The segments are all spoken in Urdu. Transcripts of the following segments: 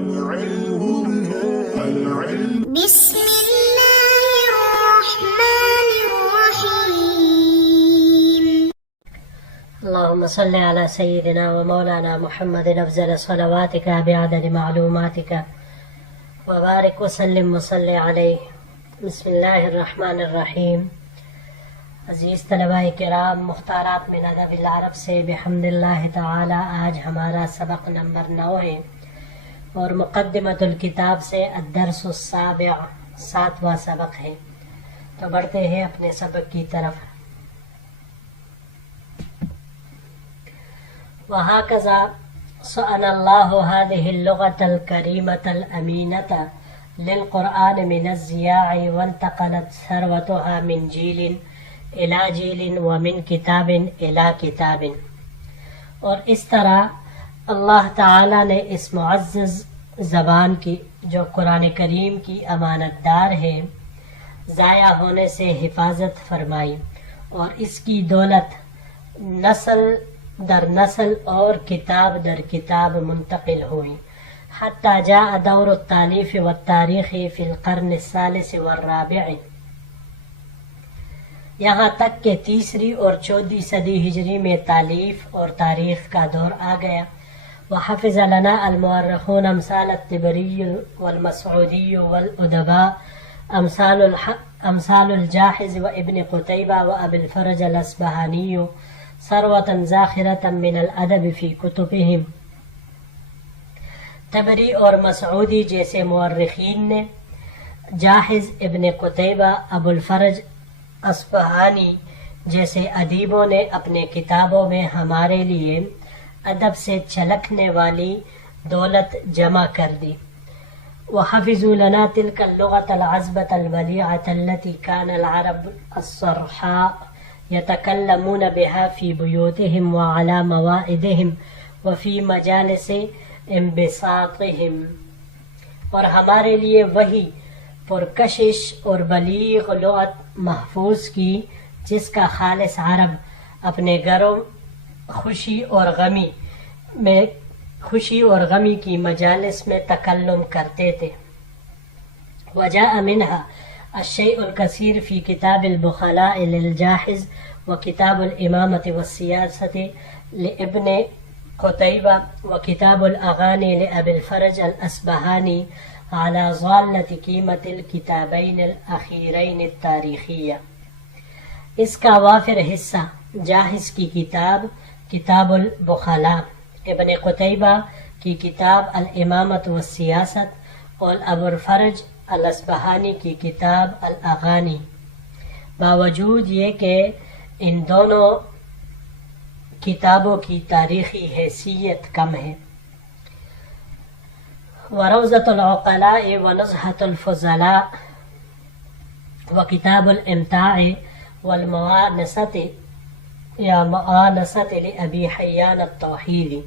بسم الله الرحمن الرحيم. اللهم صل على سيدنا ومولانا محمد أفضل صلواتك بعدد معلوماتك وبارك وسلم وصل عليه. بسم اللہ الرحمن الرحیم. عزیز طلباء کرام، مختارات من ادب العرب سے بحمد اللہ تعالی آج ہمارا سبق نمبر 9 ہے اور مقدمۃ الکتاب سے الدرس السابع 7واں سبق ہے. تو بڑھتے ہیں اپنے سبق کی طرف. وہکذا صان اللہ هذه اللغة الكريمة الأمينة للقرآن من الضیاع وانتقلت ثروتها من جیل الى جیل ومن کتاب الى کتاب. اور اس طرح اللہ تعالی نے اس معزز زبان کی جو قرآن کریم کی امانت دار ہے ضائع ہونے سے حفاظت فرمائی اور اس کی دولت نسل در نسل اور کتاب در کتاب منتقل ہوئی حتی جاء دور التالیف والتاریخ فی القرن الثالث والرابع، یہاں تک کہ تیسری اور 14 صدی ہجری میں تالیف اور تاریخ کا دور آ گیا. وحفظ لنا المؤرخون امثال الطبری والمسعودی والادباء امثال الجاحظ وابن قتیبہ وابی الفرج الاصبہانی ثروة زاخرة من الادب فی کتبہم. طبری اور مسعودی جیسے مورخین نے، جاحظ، ابن قتیبہ، ابو الفرج اصبہانی جیسے ادیبوں نے اپنے کتابوں میں ہمارے لیے ادب سے چھلکنے والی دولت جمع کر دی. وحفظوا لنا تلك اللغة العذبة البلیعة التي كان العرب الصرحاء يتكلمون بها في بيوتهم وعلى موائدهم وفي مجالس انبساطهم. اور ہمارے لیے وہی پرکشش اور بلیغ لغت محفوظ کی جس کا خالص عرب اپنے گھروں خوشی اور غمی کی مجالس میں تکلم کرتے تھے. وجاء منها الشيء الكثير في كتاب البخلاء للجاحظ وكتاب الإمامة والسياسة لابن قتيبة وكتاب الأغاني لأبي الفرج الأصبهاني على ضالة قيمة الكتابين الأخيرين التاریخية. اس کا وافر حصہ جاحظ کی کتاب کتاب البخلاء، ابن قتیبہ کی کتاب الامامۃ والسیاست اور ابو الفرج الاصبہانی کی کتاب الاغانی. باوجود یہ کہ ان دونوں کتابوں کی تاریخی حیثیت کم ہے. وروضة العقلاء ونزهة الفضلاء وكتاب الامتاع والمؤانسة لأبي حيان التوحيدي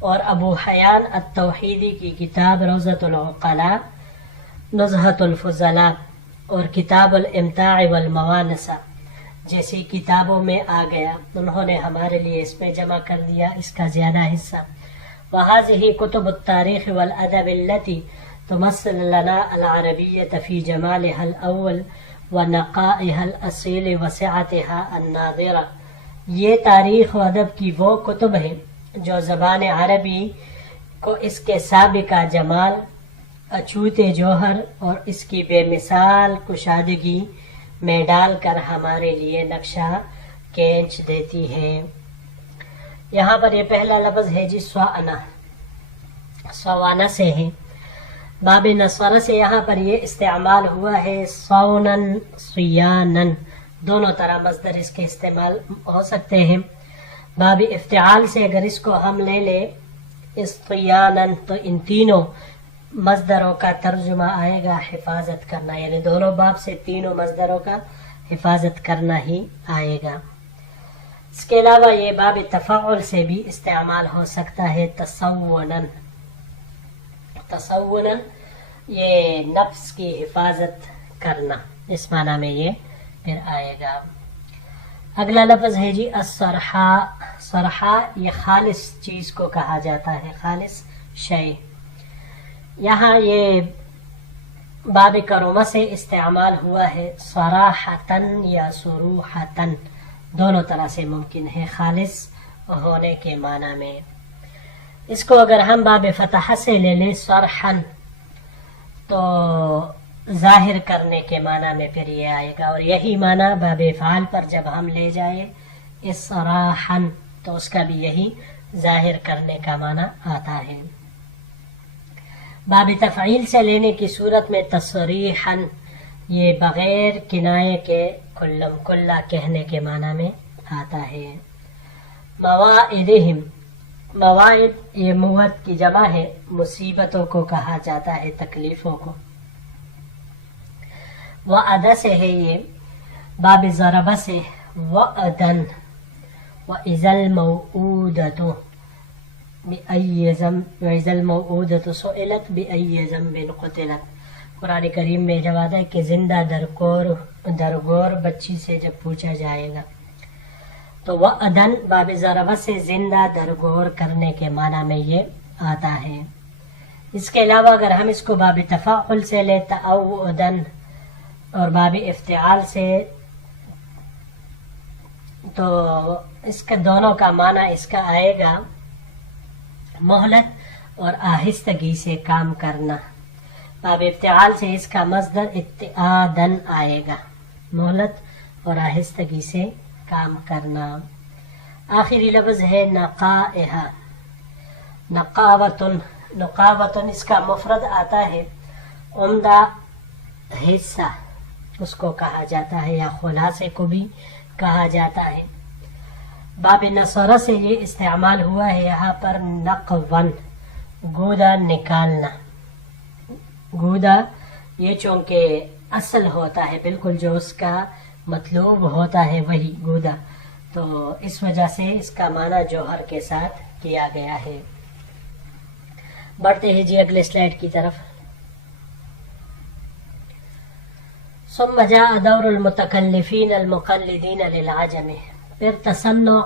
اور ابو حیان التوحیدی کی کتاب روضة العقلاء، نزهة الفضلاء اور کتاب الامتاع والمؤانسة جیسی کتابوں میں آ گیا. انہوں نے ہمارے لیے اس میں جمع کر دیا اس کا زیادہ حصہ. وهذه كتب التاريخ والأدب التي تمثل لنا العربية في جمالها الأول ونقائها الأصيل وسعتها الناظرة. یہ تاریخ و ادب کی وہ کتب ہیں جو زبان عربی کو اس کے سابقہ جمال، اچوت جوہر اور اس کی بے مثال کشادگی میں ڈال کر ہمارے لیے نقشہ کھینچ دیتی ہے. یہاں پر یہ پہلا لفظ ہے جی سوانا سے ہے. باب نصر سے یہاں پر یہ استعمال ہوا ہے صونن صیانن، دونوں طرح مصدر اس کے استعمال ہو سکتے ہیں. باب افتعال سے اگر اس کو ہم لے لیں استیانن تو ان تینوں مصدروں کا ترجمہ آئے گا حفاظت کرنا، یعنی دونوں باب سے تینوں مصدروں کا حفاظت کرنا ہی آئے گا. اس کے علاوہ یہ باب تفعل سے بھی استعمال ہو سکتا ہے تصونن. تصونن یہ نفس کی حفاظت کرنا، اس معنی میں یہ پھر آئے گا. اگلا لفظ ہے جی الصرحاء. صرحاء یہ خالص چیز کو کہا جاتا ہے، خالص شے. یہاں یہ باب کرومہ سے استعمال ہوا ہے صراحتن یا صروحتن، دونوں طرح سے ممکن ہے خالص ہونے کے معنی میں۔ اس کو اگر ہم باب فتح سے لے لیں صرحن تو ظاہر کرنے کے معنی میں پھر یہ آئے گا، اور یہی معنی باب افعال پر جب ہم لے جائیں اصراحن تو اس کا بھی یہی ظاہر کرنے کا معنی آتا ہے۔ باب تفعیل سے لینے کی صورت میں تصریحاً یہ بغیر کنایے کے کلم کلا کہنے کے معنی میں آتا ہے۔ مواعدہم، مواعد یہ موعد کی جمع ہے، مصیبتوں کو کہا جاتا ہے، تکلیفوں کو۔ وعدہ سے ہے یہ باب ضربہ سے وعدن، وَإِذَا الْمَوْعُودَةُ بِأَيِّ ذَنبٍ وَإِذَا الْمَوْعُودَةُ سُئِلَتْ بِأَيِّ ذَنبٍ قُتِلَتْ، قرآن کریم میں جب آتا ہے کہ زندہ درگور بچی سے جب پوچھا جائے گا، تو وعدن باب ضربہ سے زندہ درگور کرنے کے معنی میں یہ آتا ہے۔ اس کے علاوہ اگر ہم اس کو باب تفاعل سے لے تعودن اور باب افتعال سے، تو اس کا دونوں کا معنی اس کا آئے گا مہلت اور آہستگی سے کام کرنا۔ باب افتعال سے اس کا مصدر اتعادن آئے گا، مہلت اور آہستگی سے کام کرنا۔ آخری لفظ ہے نقائہ، نقاوتن، نقاوتن اس کا مفرد آتا ہے عمدہ حصہ، اس کو کہا جاتا ہے، یا خلاصے کو بھی کہا جاتا ہے۔ باب نصرہ سے یہ استعمال ہوا ہے یہاں پر نقون، گودا نکالنا۔ گودا یہ چونکہ اصل ہوتا ہے، بالکل جو اس کا مطلوب ہوتا ہے وہی گودا، تو اس وجہ سے اس کا معنی جوہر کے ساتھ کیا گیا ہے۔ بڑھتے ہیں جی اگلے سلائیڈ کی طرف۔ ثم جاء دور المتکلفین المقلدین للعجم، پھر تصنع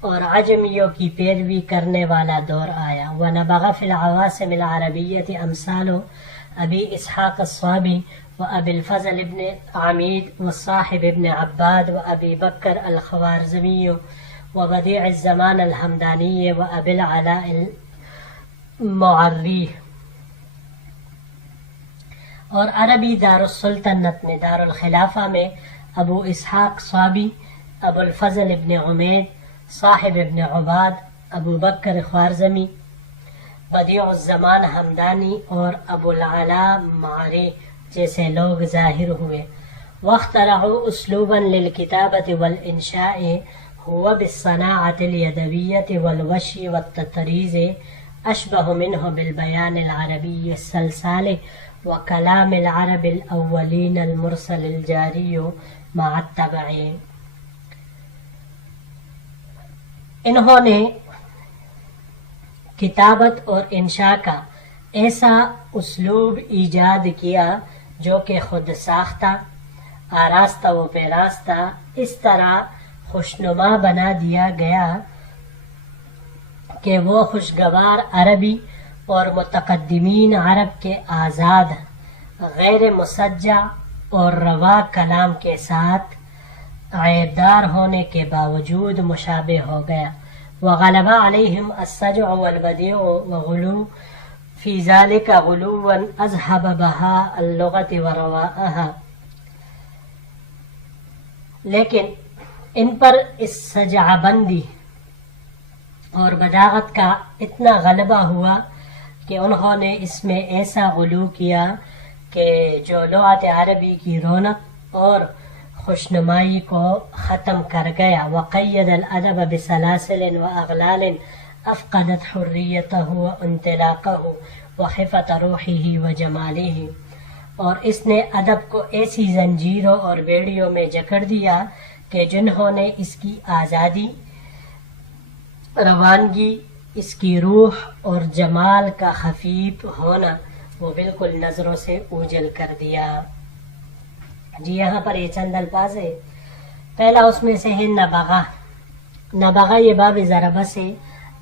اور عجمیوں کی پیروی کرنے والا دور آیا۔ ونبغ فی العواصم العربیۃ امثال ابی اسحاق الصابی وابی الفضل ابن عمید والصاحب ابن عباد وابی بکر الخوارزمی وبدیع الزمان الحمدانی وابی العلاء المعری، اور عربی دار السلطنت میں دار الخلافہ میں ابو اسحاق صابی، ابو الفضل ابن عمید، صاحب ابن عباد، ابو بکر خوارزمی، بدیع الزمان حمدانی اور ابو العلاء معری جیسے لوگ ظاہر ہوئے۔ واخترعوا اسلوبا للکتابۃ والانشاء هو بالصناعۃ الیدویۃ والوشی والتطریز اشبہ منہ بالبیان العربی السلسال وکلام العرب الاولین المرسل الجاری مع التبع۔ انہوں نے کتابت اور انشاء کا ایسا اسلوب ایجاد کیا جو کہ خود ساختہ، آراستہ و پیراستہ اس طرح خوشنما بنا دیا گیا کہ وہ خوشگوار عربی اور متقدمین عرب کے آزاد، غیر مسجع اور روا کلام کے ساتھ عیبدار ہونے کے باوجود مشابہ ہو گیا۔ وغلب علیہم السجع والبدیع وغلو فی ذلک غلوا اذهب بہاء اللغت ورواءها، لیکن ان پر اس سجع بندی اور بداغت کا اتنا غلبہ ہوا کہ انہوں نے اس میں ایسا غلو کیا کہ جو لغت عربی کی رونق اور خوشنمائی کو ختم کر گیا۔ وقید الادب بسلاسل واغلال افقدت حریتہ وانطلاقہ وخفت روحہ وجمالہ، اور اس نے ادب کو ایسی زنجیروں اور بیڑیوں میں جکڑ دیا کہ جنہوں نے اس کی آزادی، روانگی، اس کی روح اور جمال کا خفیف ہونا وہ بالکل نظروں سے اوجھل کر دیا۔ جی یہاں پر یہ چند الفاظ ہے، پہلا اس میں سے ہے نبغہ۔ نبغہ یہ باب ضربہ سے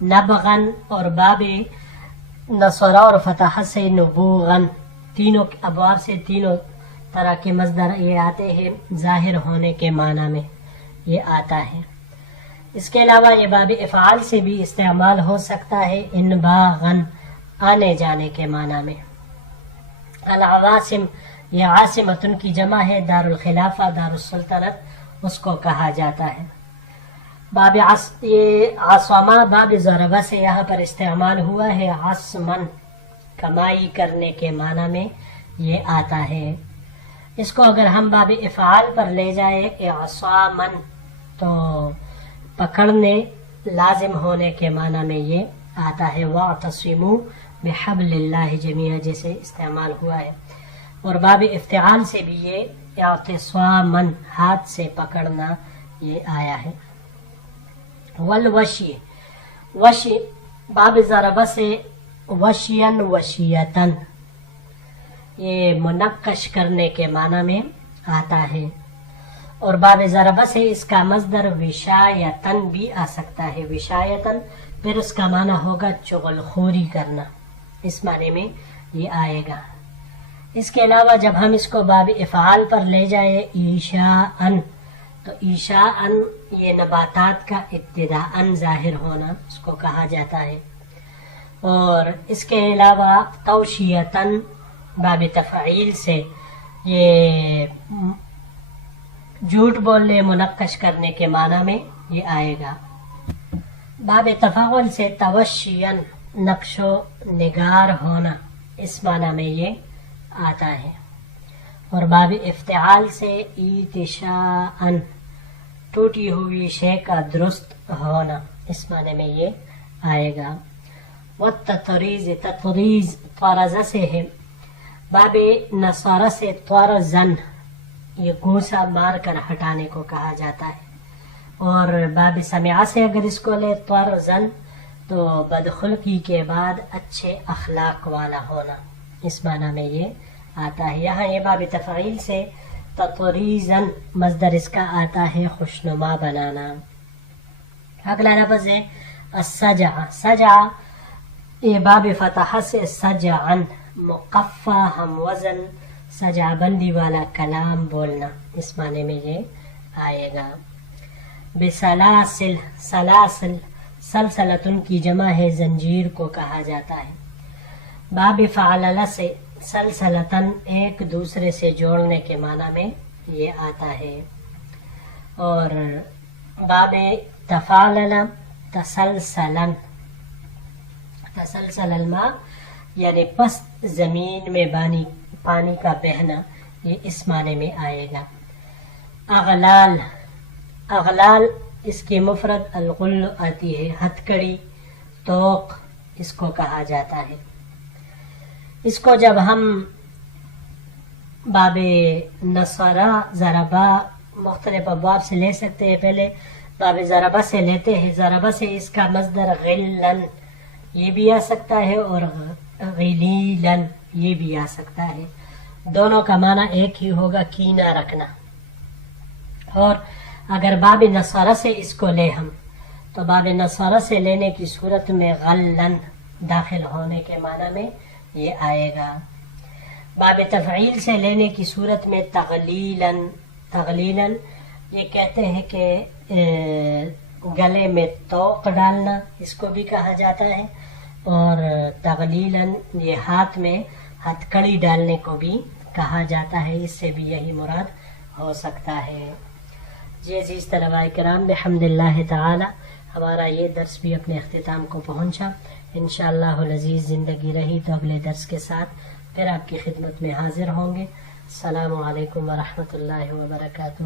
نبغن اور باب نصرہ اور فتح سے نبوغن، تینوں ابواب سے تینوں طرح کے مصدر یہ آتے ہیں ظاہر ہونے کے معنی میں یہ آتا ہے۔ اس کے علاوہ یہ باب افعال سے بھی استعمال ہو سکتا ہے انباغن، آنے جانے کے معنی میں۔ العواصم، یہ عاصمتن کی جمع ہے، دار الخلافہ دار السلطنت اس کو کہا جاتا ہے۔ یہ عصمہ باب ضربہ سے یہاں پر استعمال ہوا ہے، عصمن کمائی کرنے کے معنی میں یہ آتا ہے۔ اس کو اگر ہم باب افعال پر لے جائے اعصامن تو پکڑنے، لازم ہونے کے معنی میں یہ آتا ہے، واعتصموا بحبل اللہ جمیعا جیسے استعمال ہوا ہے۔ اور باب افتعال سے بھی یہ اعتصامن ہاتھ سے پکڑنا یہ آیا ہے۔ والوشی، وشی باب ضربہ سے وشین وشیتن، یہ منقش کرنے کے معنی میں آتا ہے، اور باب ضربہ سے اس کا مصدر وشایتن بھی آ سکتا ہے، وشایتن پھر اس کا معنی ہوگا چغل خوری کرنا، اس معنی میں یہ آئے گا۔ اس کے علاوہ جب ہم اس کو باب افعال پر لے جائے ایشاءن تو ایشاءن یہ نباتات کا ابتداءً ظاہر ہونا اس کو کہا جاتا ہے، اور اس کے علاوہ توشیتن باب تفعیل سے یہ جھوٹ بولنے، منقش کرنے کے معنی میں یہ آئے گا۔ باب تفاعل سے توشین نقش و نگار ہونا اس معنی میں یہ آتا ہے، اور باب افتعال سے ایتشاءن ٹوٹی ہوئی شے کا درست ہونا اس معنی میں یہ آئے گا۔ والتطریز، تطریز طرز سے ہے، باب نصارہ سے طرزن یہ گوسا مار کر ہٹانے کو کہا جاتا ہے، اور باب سمعہ سے اگر اس کو لے طرزن تو بدخلقی کے بعد اچھے اخلاق والا ہونا اس معنی میں یہ آتا ہے۔ یہاں یہ باب تفعیل سے تطریزن مصدر اس کا آتا ہے خوشنما بنانا۔ اگلا لفظ ہے السجع، سجع یہ باب فتح سے سجعن مقفع ہم وزن سجع بندی والا کلام بولنا اس معنی میں یہ آئے گا۔ بسلاسل، سلاسل سلسلتن کی جمع ہے، زنجیر کو کہا جاتا ہے۔ باب فعلل سے سلسلتن ایک دوسرے سے جوڑنے کے معنی میں یہ آتا ہے، اور باب تفعلل تسلسلن، تسلسل الماء یعنی پست زمین میں پانی کا بہنا یہ اس معنی میں آئے گا۔ اغلال، اغلال اس کی مفرد الغل آتی ہے، ہتھ کڑی، توق اس کو کہا جاتا ہے۔ اس کو جب ہم باب نصرہ ضربہ مختلف ابواب سے لے سکتے ہیں، پہلے باب ضربہ سے لیتے ہیں، ضربہ سے اس کا مصدر غلن یہ بھی آ سکتا ہے اور غلیلن یہ بھی آ سکتا ہے، دونوں کا معنی ایک ہی ہوگا، کینہ رکھنا۔ اور اگر باب نصرہ سے اس کو لے ہم تو باب نصرہ سے لینے کی صورت میں غلن داخل ہونے کے معنی میں یہ آئے گا۔ باب تفعیل سے لینے کی صورت میں تغلیلن، تغلیلن یہ کہتے ہیں کہ گلے میں توق ڈالنا اس کو بھی کہا جاتا ہے، اور تغلیلن یہ ہاتھ میں ہتھ کڑی ڈالنے کو بھی کہا جاتا ہے، اس سے بھی یہی مراد ہو سکتا ہے۔ جی عزیز طلباء کرام، بحمد اللہ تعالی ہمارا یہ درس بھی اپنے اختتام کو پہنچا۔ انشاءاللہ العزیز زندگی رہی تو اگلے درس کے ساتھ پھر آپ کی خدمت میں حاضر ہوں گے۔ السلام علیکم ورحمۃ اللہ وبرکاتہ۔